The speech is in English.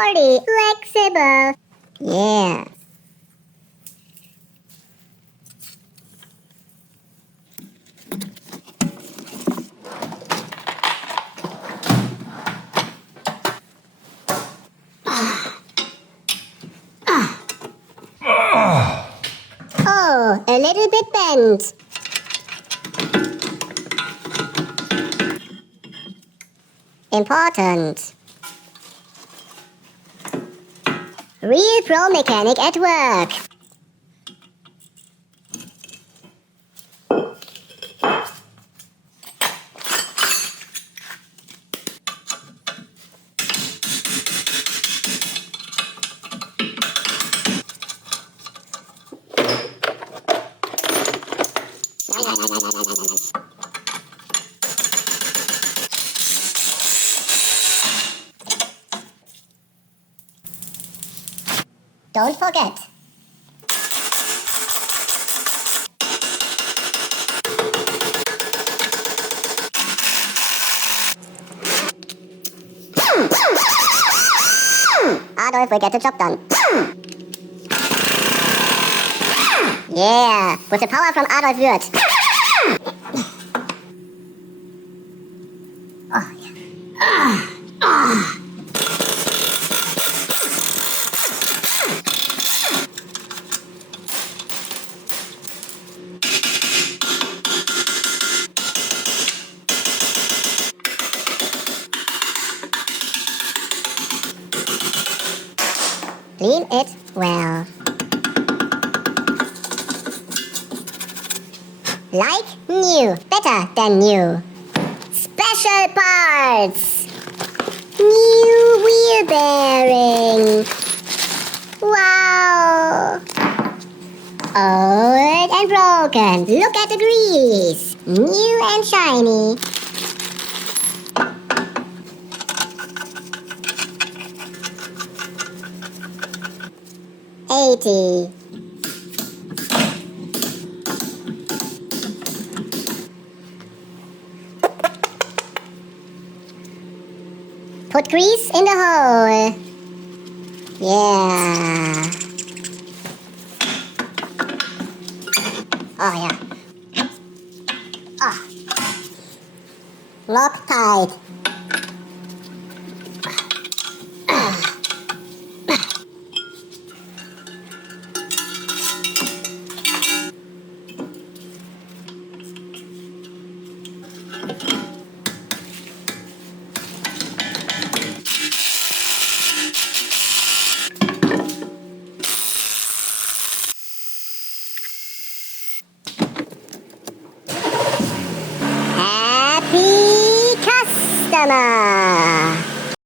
sporty, flexible. Yeah. Oh, a little bit bent. Important. Real pro mechanic at work. Don't forget. Adolf will get the job done. Yeah, with the power from Adolf Wirth. Oh, yeah. Clean it well. Like new, better than new. Special parts. New wheel bearing. Wow. Old and broken. Look at the grease. New and shiny. $80. Put grease in the hole. Yeah. Oh, yeah. Ah. Lock tight. Happy customer!